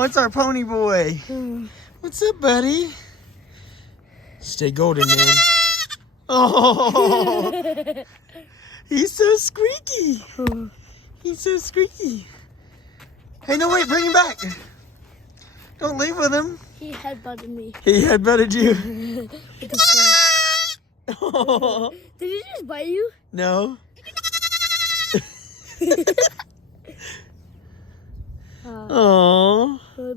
What's our pony boy? What's up, buddy? Stay golden, man. Oh, he's so squeaky. He's so squeaky. Hey, no, wait, bring him back. Don't leave with him. He headbutted me. He headbutted you. Oh. Did he just bite you? No. Oh. Wait,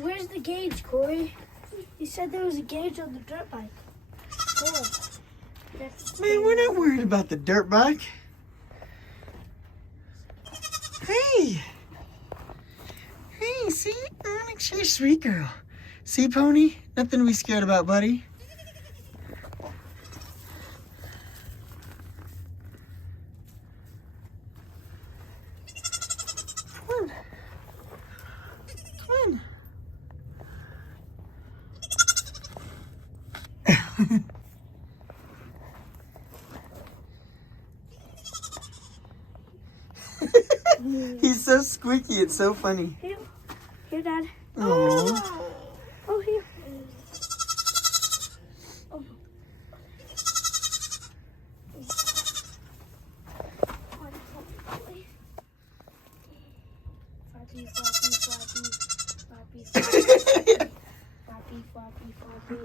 where's the gauge, Corey? You said there was a gauge on the dirt bike. Oh. Man, we're not worried about the dirt bike. Hey. Hey, see? Onyx, you're a sweet girl. See, Pony? Nothing to be scared about, buddy. Come on. Come on. He's so squeaky, it's so funny. Here, Dad. Aww. Oh, here. Oh. Floppy, floppy, floppy, floppy, floppy, floppy, floppy, floppy.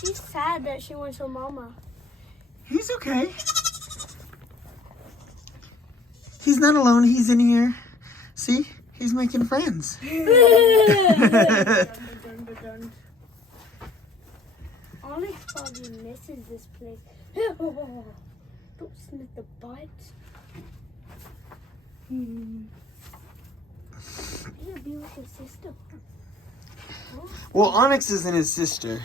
She's sad that she wants her mama. He's okay. He's not alone. He's in here. See? He's making friends. Onyx probably misses this place. Don't sniff the butt. You'll be with your sister. Well, Onyx isn't his sister.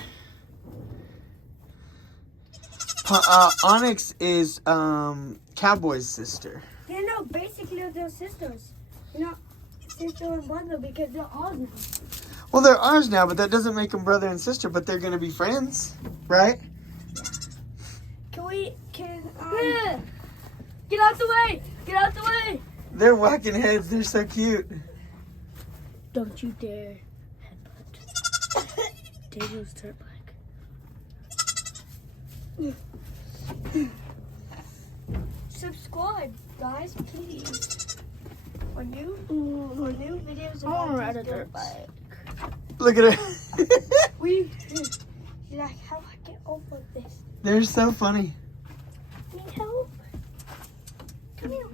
Onyx is Cowboy's sister. Yeah, no, basically they're sisters. You know, sister and brother because they're ours now. Well, they're ours now, but that doesn't make them brother and sister, but they're going to be friends, right? Yeah. Get out the way! Get out the way! They're whacking heads. They're so cute. Don't you dare headbutt. Daniel's dirt bike. Subscribe, guys, please. For new videos about I want to ride a dirt bike. Look at her. She's like, how do I get over this? They're so funny. Need help? Come here.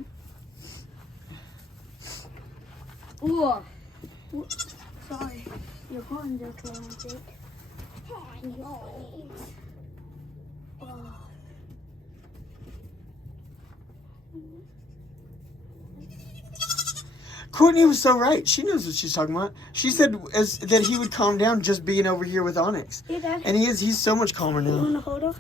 Whoa. Sorry. Your horns are too, I think. Oh, no. Oh. Courtney was so right. She knows what she's talking about. She said that he would calm down just being over here with Onyx. Hey, Dad. And he is. He's so much calmer You now. want to hold her?